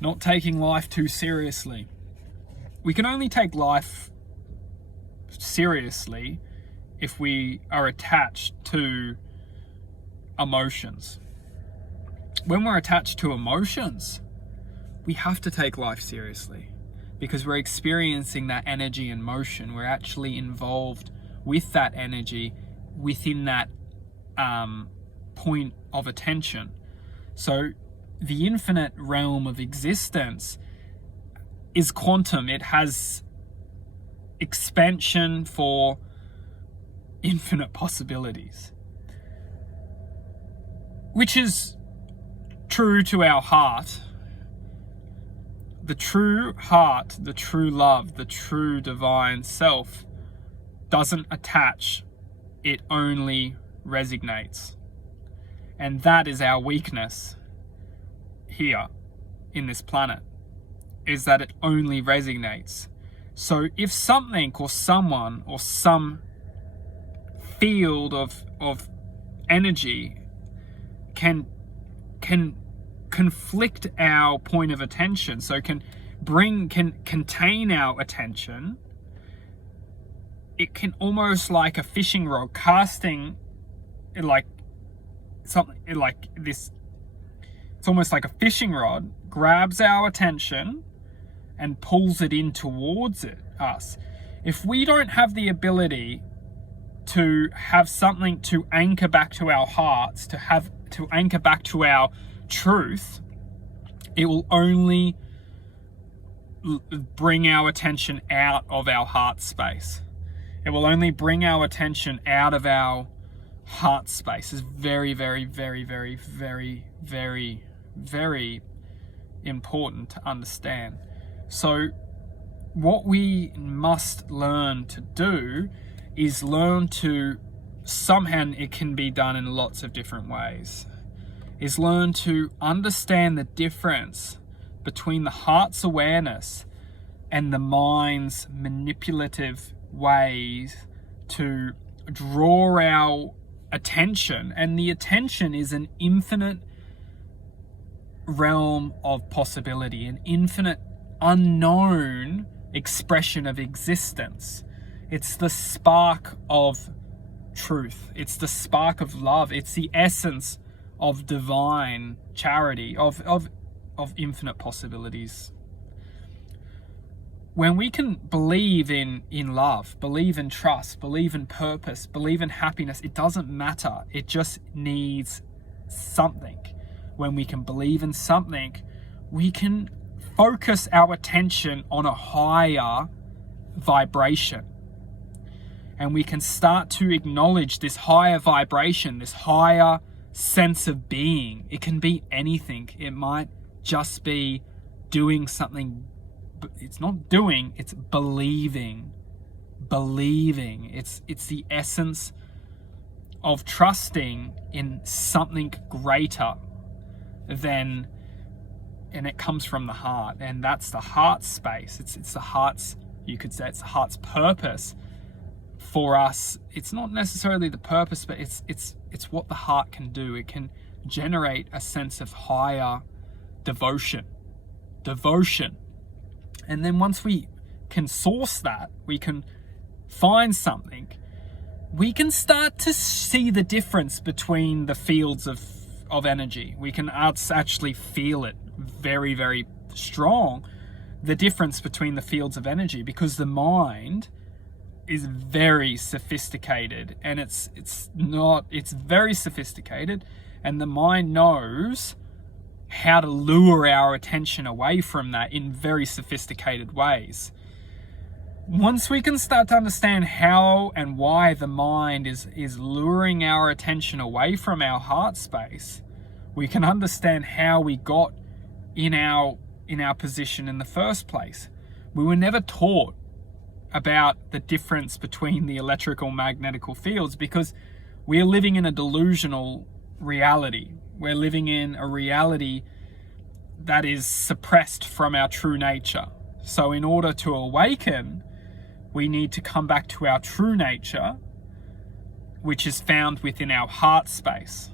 not taking life too seriously. We can only take life seriously if we are attached to emotions. When we're attached to emotions, we have to take life seriously because we're experiencing that energy and motion. We're actually involved with that energy within that point of attention. So the infinite realm of existence is quantum. It has expansion for infinite possibilities, which is true to our heart. The true heart, the true love, the true divine self doesn't attach, it only resonates. And that is our weakness here in this planet, is that it only resonates. So if something or someone or some field of energy can conflict our point of attention, so can contain our attention, it can almost like a fishing rod casting it, like something like this. It's almost like a fishing rod grabs our attention and pulls it in towards us. If we don't have the ability to have something to anchor back to our hearts, to anchor back to our truth, it will only bring our attention out of our heart space. It will only bring our attention out of our heart space. It's very, very, very, very, very, very, very important to understand. So what we must learn to do is learn to, somehow it can be done in lots of different ways, is learn to understand the difference between the heart's awareness and the mind's manipulative ways to draw our attention. And the attention is an infinite realm of possibility, an infinite unknown expression of existence. It's the spark of truth. It's the spark of love. It's the essence of divine charity, of infinite possibilities. When we can believe in love, believe in trust, believe in purpose, believe in happiness, it doesn't matter. It just needs something. When we can believe in something, we can focus our attention on a higher vibration. And we can start to acknowledge this higher vibration, this higher sense of being. It can be anything. It might just be doing something. It's not doing, it's believing. Believing. It's the essence of trusting in something greater than, and it comes from the heart, and that's the heart space. It's the heart's, you could say it's the heart's purpose for us. It's not necessarily the purpose, but it's what the heart can do. It can generate a sense of higher devotion. And then once we can source that, we can find something, we can start to see the difference between the fields of energy. We can actually feel it very, very strong, the difference between the fields of energy, because the mind is very sophisticated, and it's very sophisticated, and the mind knows how to lure our attention away from that in very sophisticated ways. Once we can start to understand how and why the mind is luring our attention away from our heart space, we can understand how we got in our position in the first place. We were never taught about the difference between the electrical magnetical fields because we are living in a delusional reality. We're living in a reality that is suppressed from our true nature. So in order to awaken, we need to come back to our true nature, which is found within our heart space.